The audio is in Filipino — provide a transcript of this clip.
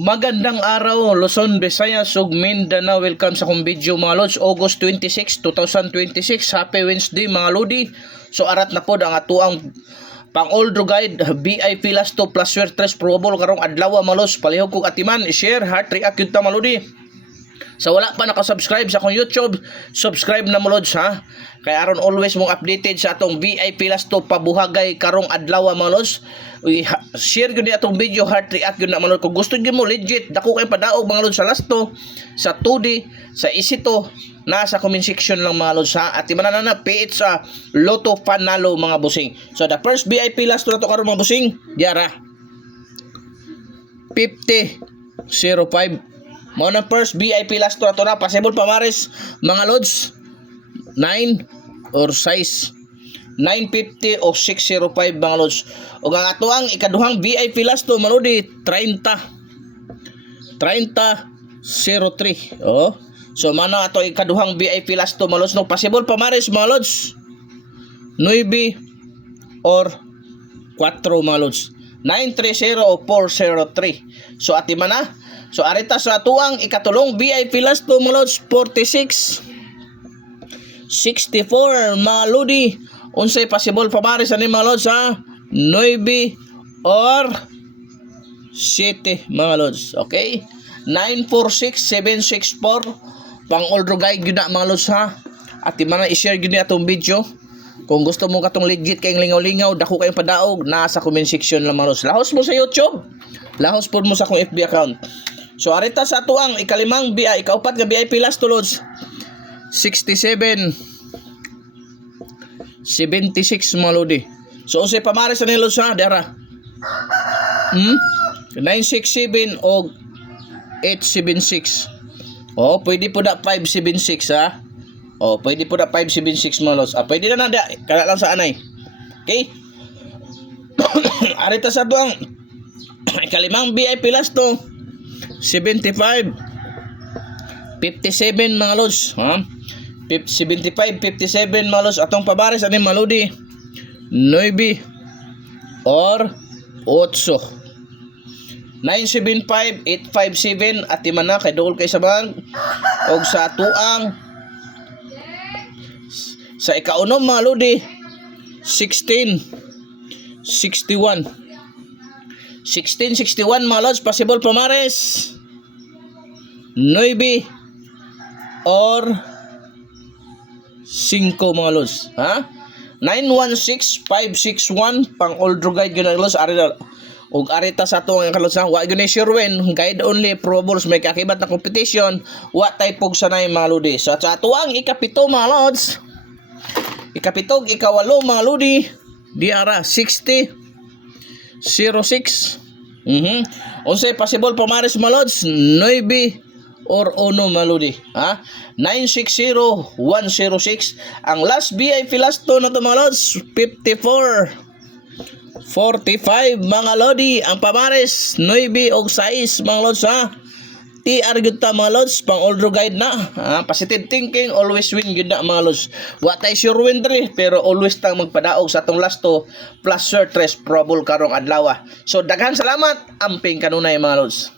Magandang araw, Luzon, Visayas, ug Mindanao. Welcome sa akong video mga lods. August 26, 2026. Happy Wednesday mga lodi. So arat na pod ang atuang pang-oldro guide VIP last 2 plus swear 3 probable karong adlaw mga lods. Palihog kong atiman, i-share, heart react yun ta mga lodi. So wala pa nakasubscribe sa akong YouTube, subscribe na mo lods ha. Kaya aron always mong updated sa atong VIP last 2 pabuhagay karong adlaw mga lods. Share gyud ni atong video, heart react gyud na mga lods. Kung gusto gyud mo legit, dako kay padaog mga lods sa last 2, sa 2D, sa isito, nasa comment section lang mga lods ha. At imanan na PH sa Lotto Panalo mga busing. So the first VIP last 2 na to karon mga busing, diara 5005. Mao na first VIP last 2 na possible pamares mga lods 9 or 6 950 o 605 mga lods. Ug ang atuang ikaduhang VIP last 2 mga lodi 3003. Oh. So mana ato ikaduhang VIP last 2 mga lods no possible pamares mga lods 9 or 4 mga lods 930 o 403. So ati mana. So arita sa atuang ikatulong VIP last 2 mga lods 46 64 mga lodi. Unsay possible pamares ani mga lods ha 9 or 7 mga lods. Okay, 946764 pang oldro guide gyud na mga lods ha. At man i-share gyud ni atong video. Kung gusto mo katong legit kayong lingaw-lingaw, dako kayong padaog, nasa comment section lang mga lods. Lahos mo sa YouTube, lahos po mo sa akong FB account. So arita sa atuang ikalimang ikaupat nga VIP last 2 lods 67 76 mga lodi. So unsay pamares ani lods ha dara 967 o 876. Oh pwede po na 576 ha. Oh pwede po na 576 mga lods. Pwede na na kada lang sa anay. Okay. Arita sa atuang ikalimang VIP last 2 75 57 mga lods ha 75 57 mga lods. Atong pabares ani mga lodi 9 or 8 975 857 at imana kay dugol kay sabang og sa atuang sa ikaunom mga lodi 1661 1661 mga lods possible pamares 9 or 5 mga lods ha 916561 pang oldro guide gyud na lods arita ug arita sa ato nga lods wa gyud ni sure win guide only probables may kakibat na competition wa typog sanay mga lodi. So sa ato ang ikapito mga lods ikapitog ikawalo mga lodi diara 60 06. Unsay possible pamares mga lods 9 or 1 mga lodi ha 960 106. Ang last VIP last 2 na to mga lods 54 45 mga lodi. Ang pamares 9 og 6 mga lods ha. TR gyud ta mga lods pang oldro guide na ha? Positive thinking always win gyud na mga lods. Wa tay sure win diri pero always tang magpadaog sa atong last 2 plus sure 3 probable karong adlaw. So daghan salamat amping kanunay mga lods.